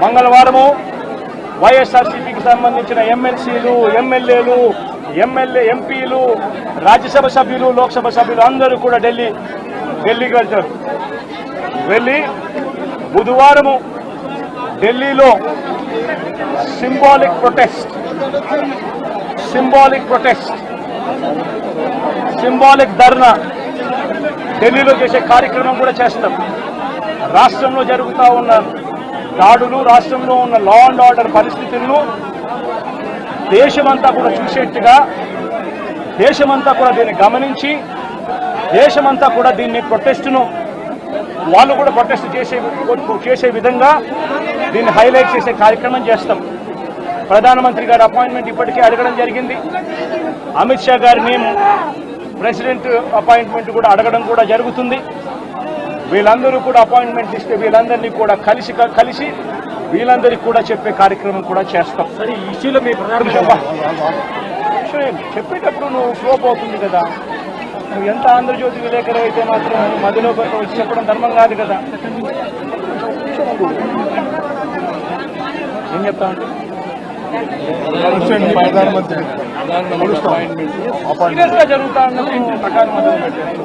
మంగళవారము వైఎస్ఆర్సీపీకి సంబంధించిన ఎమ్మెల్సీలు ఎమ్మెల్యేలు ఎమ్మెల్యే ఎంపీలు రాజ్యసభ సభ్యులు లోక్సభ సభ్యులు అందరూ కూడా ఢిల్లీ ఢిల్లీకి వెళ్తారు. వెళ్ళి బుధవారము ఢిల్లీలో symbolic protest symbolic protest symbolic dharna ఢిల్లీలో చేసే కార్యక్రమం కూడా చేస్తాం. రాష్ట్రంలో జరుగుతూ ఉన్నారు దాడులు రాష్ట్రంలో ఉన్న లా అండ్ ఆర్డర్ పరిస్థితులను దేశమంతా కూడా చూసేట్టుగా దేశమంతా కూడా దీన్ని గమనించి దేశమంతా కూడా దీన్ని ప్రొటెస్ట్ను వాళ్ళు కూడా ప్రొటెస్ట్ చేసే చేసే విధంగా దీన్ని హైలైట్ చేసే కార్యక్రమం చేస్తాం. ప్రధానమంత్రి గారి అపాయింట్మెంట్ ఇప్పటికే అడగడం జరిగింది. అమిత్ షా గారిని ప్రెసిడెంట్ అపాయింట్మెంట్ కూడా అడగడం కూడా జరుగుతుంది. వీళ్ళందరూ కూడా అపాయింట్మెంట్ ఇస్తే వీళ్ళందరినీ కూడా కలిసి కలిసి వీళ్ళందరికీ కూడా చెప్పే కార్యక్రమం కూడా చేస్తాం. సరే ఈ ఇష్యూలో మీ ప్రధాన చెప్పా. విషయం చెప్పేటప్పుడు నువ్వు ఫ్లోప్ అవుతుంది కదా. నువ్వు ఎంత ఆంధ్రజ్యోతి విలేకరు అయితే మాత్రం మధ్యలో వచ్చి చెప్పడం ధర్మం కాదు కదా. ఏం చెప్తా అంటే ప్రధానమంత్రి. జరుగుతా ఉన్నప్పుడు ప్రకారం మొదలు పెట్టారు.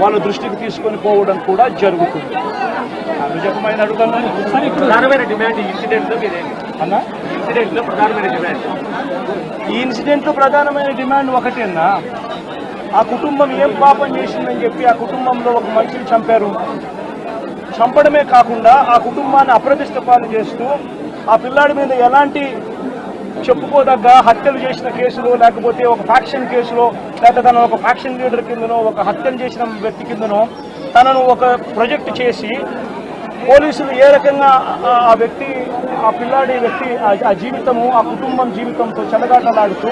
వాళ్ళ దృష్టికి తీసుకొని పోవడం కూడా జరుగుతుంది. చెప్పమని అడుగుతున్నాను ప్రధానమైన డిమాండ్ ఈ ఇన్సిడెంట్లో మీదేంటి అన్నా? ఇన్సిడెంట్లో ప్రధానమైన డిమాండ్. ఈ ఇన్సిడెంట్ ప్రధానమైన డిమాండ్ ఒకటేనా ఆ కుటుంబం ఏం పాపం చేసిందని చెప్పి ఆ కుటుంబంలో ఒక మనిషిని చంపారు. చంపడమే కాకుండా ఆ కుటుంబాన్ని అప్రతిష్ట పాలు చేస్తూ ఆ పిల్లాడి మీద ఎలాంటి చెప్పుకోదగ్గ హత్యలు చేసిన కేసులో లేకపోతే ఒక ఫ్యాక్షన్ కేసులో లేకపోతే తన ఒక ఫ్యాక్షన్ లీడర్ కిందనో ఒక హత్యలు చేసిన వ్యక్తి కిందనో తనను ఒక ప్రొజెక్ట్ చేసి పోలీసులు ఏ రకంగా ఆ- వ్యక్తి ఆ పిల్లాడి వ్యక్తి ఆ- జీవితము ఆ కుటుంబం జీవితంతో చెలగాటలాడుతూ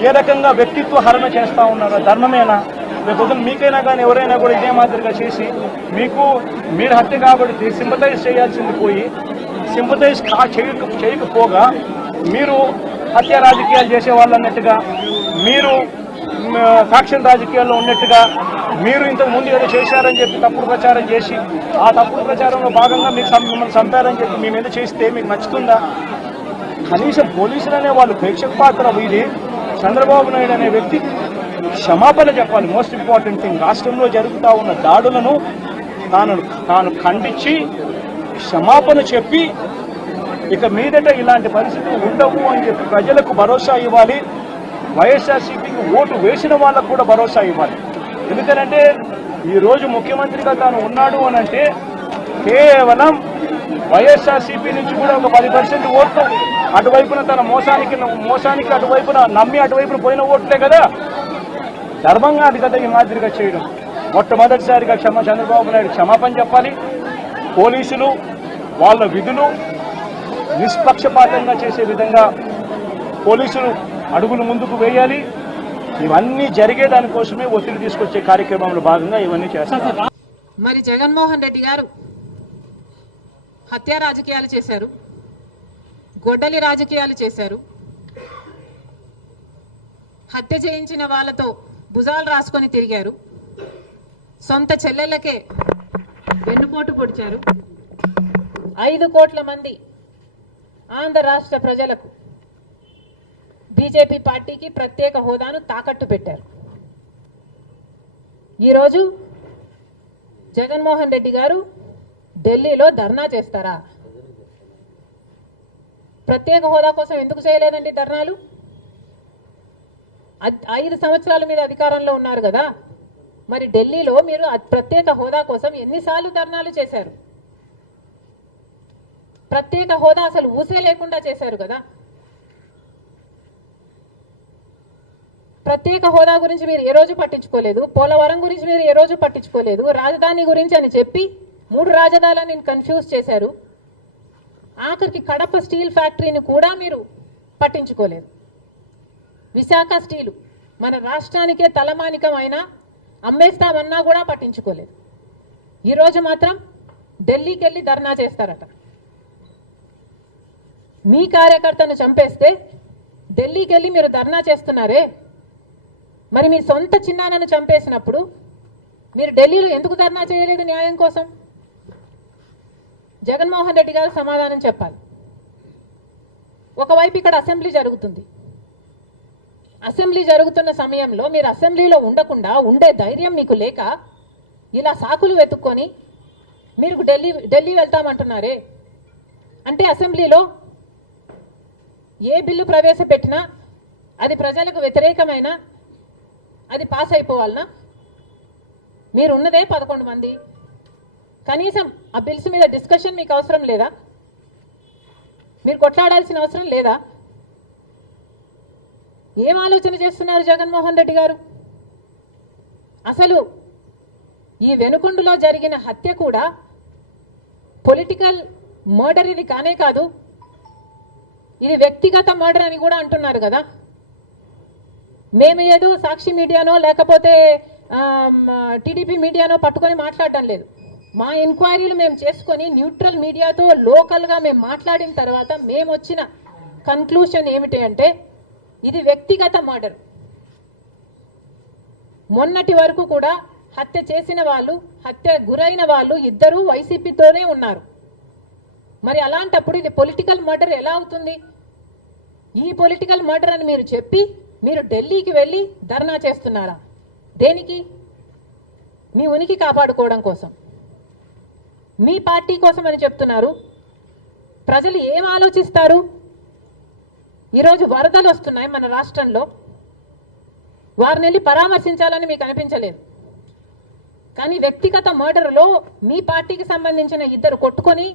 ఏ రకంగా వ్యక్తిత్వ హరణ చేస్తూ ఉన్నారు ధర్మమేనా? లేకపోతే మీకైనా కానీ ఎవరైనా కూడా ఇదే మాదిరిగా చేసి మీకు మీరు హత్య కాబట్టి సింపతైజ్ చేయాల్సింది పోయి సింపతైజ్ చేయక చేయకపోగా మీరు హత్య రాజకీయాలు చేసే వాళ్ళు అన్నట్టుగా మీరు ఫ్యాక్షన్ రాజకీయాల్లో ఉన్నట్టుగా మీరు ఇంతకు ముందు ఏదో చేశారని చెప్పి తప్పుడు ప్రచారం చేసి ఆ తప్పుడు ప్రచారంలో భాగంగా మీకు మిమ్మల్ని చంపారని చెప్పి మీ మీద చేస్తే మీకు నచ్చుతుందా? కనీసం పోలీసులు అనే వాళ్ళు ప్రేక్షక పాత్ర వీడి చంద్రబాబు నాయుడు అనే వ్యక్తి క్షమాపణ చెప్పాలి. మోస్ట్ ఇంపార్టెంట్ థింగ్ రాష్ట్రంలో జరుగుతూ ఉన్న దాడులను తాను తాను ఖండించి క్షమాపణ చెప్పి ఇక మీదట ఇలాంటి పరిస్థితులు ఉండవు అని చెప్పి ప్రజలకు భరోసా ఇవ్వాలి. వైఎస్ఆర్సీపీకి ఓటు వేసిన వాళ్ళకు కూడా భరోసా ఇవ్వాలి. ఎందుకనంటే ఈరోజు ముఖ్యమంత్రిగా తాను ఉన్నాడు అని అంటే కేవలం వైఎస్ఆర్సీపీ నుంచి కూడా ఒక పది పర్సెంట్ ఓట్లు అటువైపున తన మోసానికి మోసానికి అటువైపున నమ్మి అటువైపున పోయిన ఓట్లే కదా. ధర్మంగా అది కదా ఈ మాదిరిగా చేయడం. మొట్టమొదటిసారిగా క్షమ చంద్రబాబు నాయుడు క్షమాపణ చెప్పాలి. పోలీసులు వాళ్ళ విధులు నిష్పక్షపాతంగా చేసే విధంగా పోలీసులు అడుగులు ముందుకు వేయాలి. ఇవన్నీ జరిగే దానికోసమే ఒత్తిడి తీసుకొచ్చే కార్యక్రమంలో భాగంగా ఇవన్నీ చేస్తారు. మరి జగన్మోహన్ రెడ్డి గారు హత్య రాజకీయాలు చేశారు గొడ్డలి రాజకీయాలు చేశారు. హత్య చేయించిన వాళ్ళతో భుజాలు రాసుకొని తిరిగారు. సొంత చెల్లెళ్ళకే వెన్నుపోటు పొడిచారు. ఐదు కోట్ల మంది ఆంధ్ర రాష్ట్ర ప్రజలకు బీజేపీ పార్టీకి ప్రత్యేక హోదాను తాకట్టు పెట్టారు. ఈరోజు జగన్మోహన్ రెడ్డి గారు ఢిల్లీలో ధర్నా చేస్తారా? ప్రత్యేక హోదా కోసం ఎందుకు చేయలేదండి ధర్నాలు? ఐదు సంవత్సరాల మీద అధికారంలో ఉన్నారు కదా. మరి ఢిల్లీలో మీరు ప్రత్యేక హోదా కోసం ఎన్నిసార్లు ధర్నాలు చేశారు? ప్రత్యేక హోదా అసలు ఊసే లేకుండా చేశారు కదా. ప్రత్యేక హోదా గురించి మీరు ఏ రోజు పట్టించుకోలేదు పోలవరం గురించి మీరు ఏ రోజు పట్టించుకోలేదు రాజధాని గురించి అని చెప్పి మూడు రాజధానులను కన్ఫ్యూజ్ చేశారు. ఆఖరికి కడప స్టీల్ ఫ్యాక్టరీని కూడా మీరు పట్టించుకోలేదు. విశాఖ స్టీలు మన రాష్ట్రానికే తలమానికమైన అమ్మేస్తామన్నా కూడా పట్టించుకోలేదు. ఈరోజు మాత్రం ఢిల్లీకి వెళ్ళి ధర్నా చేస్తారట. మీ కార్యకర్తను చంపేస్తే ఢిల్లీకి వెళ్ళి మీరు ధర్నా చేస్తున్నారే? మరి మీ సొంత చిన్నాన్నను చంపేసినప్పుడు మీరు ఢిల్లీలో ఎందుకు ధర్నా చేయలేదు న్యాయం కోసం? జగన్మోహన్ రెడ్డి గారు సమాధానం చెప్పాలి. ఒకవైపు ఇక్కడ అసెంబ్లీ జరుగుతుంది. అసెంబ్లీ జరుగుతున్న సమయంలో మీరు అసెంబ్లీలో ఉండకుండా ఉండే ధైర్యం మీకు లేక ఇలా సాకులు వెతుక్కొని మీరు ఢిల్లీ ఢిల్లీ వెళ్తామంటున్నారే? అంటే అసెంబ్లీలో ఏ బిల్లు ప్రవేశపెట్టినా అది ప్రజలకు వ్యతిరేకమైన అది పాస్ అయిపోవాలనా? మీరు ఉన్నదే పదకొండు మంది. కనీసం ఆ బిల్స్ మీద డిస్కషన్ మీకు అవసరం లేదా? మీరు కొట్లాడాల్సిన అవసరం లేదా? ఏం ఆలోచన చేస్తున్నారు జగన్మోహన్ రెడ్డి గారు? అసలు ఈ వెనుకొండలో జరిగిన హత్య కూడా పొలిటికల్ మర్డర్ ఇది కానే కాదు. ఇది వ్యక్తిగత మర్డర్ అని కూడా అంటున్నారు కదా. మేము ఏదో సాక్షి మీడియానో లేకపోతే టీడీపీ మీడియానో పట్టుకొని మాట్లాడడం లేదు. మా ఎంక్వైరీలు మేము చేసుకొని న్యూట్రల్ మీడియాతో లోకల్గా మేము మాట్లాడిన తర్వాత మేము వచ్చిన కన్క్లూషన్ ఏమిటి అంటే ఇది వ్యక్తిగత మర్డర్. మొన్నటి వరకు కూడా హత్య చేసిన వాళ్ళు హత్య గురైన వాళ్ళు ఇద్దరూ వైసీపీతోనే ఉన్నారు. మరి అలాంటప్పుడు ఇది పొలిటికల్ మర్డర్ ఎలా అవుతుంది? ఈ పొలిటికల్ మర్డర్ అని మీరు చెప్పి మీరు ఢిల్లీకి వెళ్ళి ధర్నా చేస్తున్నారా? దేనికి? మీ ఉనికి కాపాడుకోవడం కోసం. మీ పార్టీ కోసం అని చెప్తున్నారు. ప్రజలు ఏం ఆలోచిస్తారు? ఈరోజు వరదలు వస్తున్నాయి మన రాష్ట్రంలో. వారిని వెళ్ళి పరామర్శించాలని మీకు అనిపించలేదు. కానీ వ్యక్తిగత మర్డర్లో మీ పార్టీకి సంబంధించిన ఇద్దరు కొట్టుకొని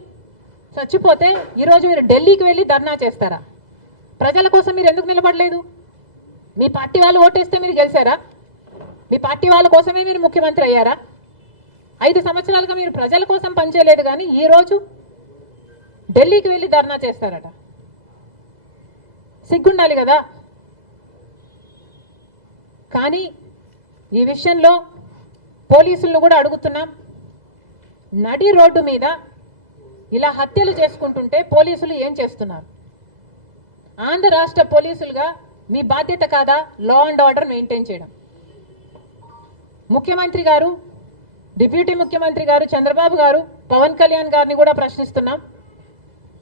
చచ్చిపోతే ఈరోజు మీరు ఢిల్లీకి వెళ్ళి ధర్నా చేస్తారా? ప్రజల కోసం మీరు ఎందుకు నిలబడలేదు? మీ పార్టీ వాళ్ళు ఓటేస్తే మీరు గెలిచారా? మీ పార్టీ వాళ్ళ కోసమే మీరు ముఖ్యమంత్రి అయ్యారా? ఐదు సంవత్సరాలుగా మీరు ప్రజల కోసం పనిచేయలేదు కానీ ఈరోజు ఢిల్లీకి వెళ్ళి ధర్నా చేస్తారట. సిగ్గుండాలి కదా? కానీ ఈ విషయంలో పోలీసులను కూడా అడుగుతున్నాం. నడి రోడ్డు మీద ఇలా హత్యలు చేసుకుంటుంటే పోలీసులు ఏం చేస్తున్నారు? ఆంధ్ర రాష్ట్ర పోలీసులుగా మీ బాధ్యత కాదా? లా అండ్ ఆర్డర్ మెయింటైన్ చేయడం. ముఖ్యమంత్రి గారు డిప్యూటీ ముఖ్యమంత్రి గారు చంద్రబాబు గారు పవన్ కళ్యాణ్ గారిని కూడా ప్రశ్నిస్తున్నాం.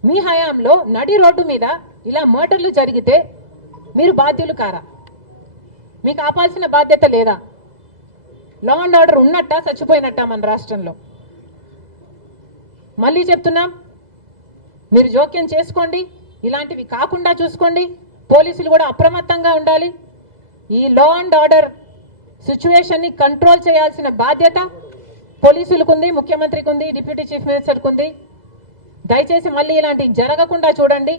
మీ హయాంలో నడి రోడ్డు మీద ఇలా మర్డర్లు జరిగితే మీరు బాధ్యులు కారా? మీకు ఆపాల్సిన బాధ్యత లేదా? లా అండ్ ఆర్డర్ ఉన్నట్ట చచ్చిపోయినట్ట మన రాష్ట్రంలో? మళ్ళీ చెప్తున్నాం. మీరు జోక్యం చేసుకోండి. ఇలాంటివి కాకుండా చూసుకోండి. పోలీసులు కూడా అప్రమత్తంగా ఉండాలి. ఈ లా అండ్ ఆర్డర్ సిచ్యువేషన్ని కంట్రోల్ చేయాల్సిన బాధ్యత పోలీసులకు ఉంది ముఖ్యమంత్రికి ఉంది డిప్యూటీ చీఫ్ మినిస్టర్కి ఉంది. దయచేసి మళ్ళీ ఇలాంటివి జరగకుండా చూడండి.